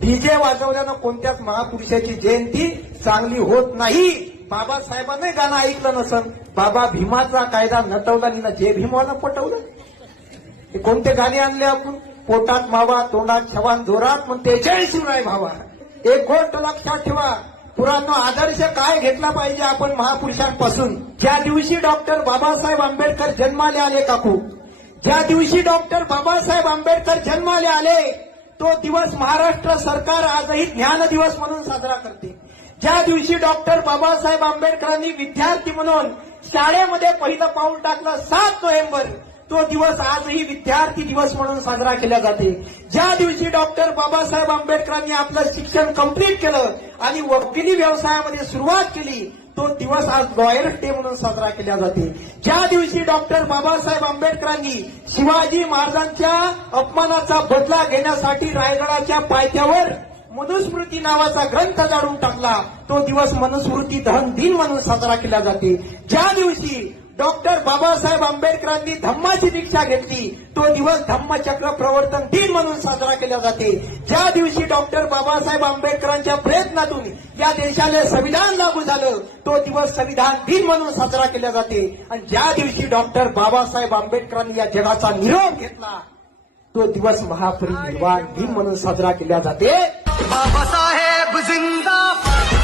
DJ वाजवल्यानं कोणत्याच महापुरुषाची जयंती चांगली होत नाही. बाबासाहेबांनी गाणं ऐकलं नसन. बाबा भीमाचा कायदा नटवला आणि जे भीमाला पटवलं. हे कोणते गाणे आणले आपण? पोटात मावा तोंडात छवान जोरात म्हणते जय शिवराय भावा. एक गोष्ट लक्षात ठेवा, पुराणा आदर्श काय घेतला पाहिजे आपण महापुरुषांपासून. ज्या दिवशी डॉक्टर बाबासाहेब आंबेडकर जन्माला आले काकू, ज्या दिवशी डॉक्टर बाबासाहेब आंबेडकर जन्माला आले तो दिवस महाराष्ट्र सरकार आजही ज्ञान दिवस म्हणून साजरा करते. ज्या दिवशी डॉक्टर बाबासाहेब आंबेडकरांनी विद्यार्थी म्हणून शाळेमध्ये पहिलं पाऊल टाकलं 7 नोव्हेंबर, तो दिवस आजही विद्यार्थी दिवस म्हणून साजरा केला जाते. ज्या दिवशी डॉक्टर बाबासाहेब आंबेडकरांनी आपलं शिक्षण कंप्लीट केलं आणि वकिली व्यवसायामध्ये सुरुवात केली, तो दिवस आज लॉयर्स डे म्हणून साजरा केला जाते. ज्या दिवशी डॉक्टर बाबासाहेब आंबेडकरांनी शिवाजी महाराजांच्या अपमानाचा बदला घेण्यासाठी रायगडाच्या पायथ्यावर मनुस्मृती नावाचा ग्रंथ जाळून टाकला, तो दिवस मनुस्मृती दहन दिन म्हणून साजरा केला जाते. ज्या दिवशी डॉक्टर बाबासाहेब आंबेडकरांनी धम्माची दीक्षा घेतली, तो दिवस धम्मचक्र प्रवर्तन दिन म्हणून साजरा केला जाते. ज्या दिवशी डॉक्टर बाबासाहेब आंबेडकरांच्या प्रयत्नातून या देशाला संविधान लागू झालं, तो दिवस संविधान दिन म्हणून साजरा केला जाते. आणि ज्या दिवशी डॉक्टर बाबासाहेब आंबेडकरांनी या जगाचा निरोप घेतला, तो दिवस महापरिनिर्वाण दिन म्हणून साजरा केला जाते. बाबासाहेब जिंदाबाद.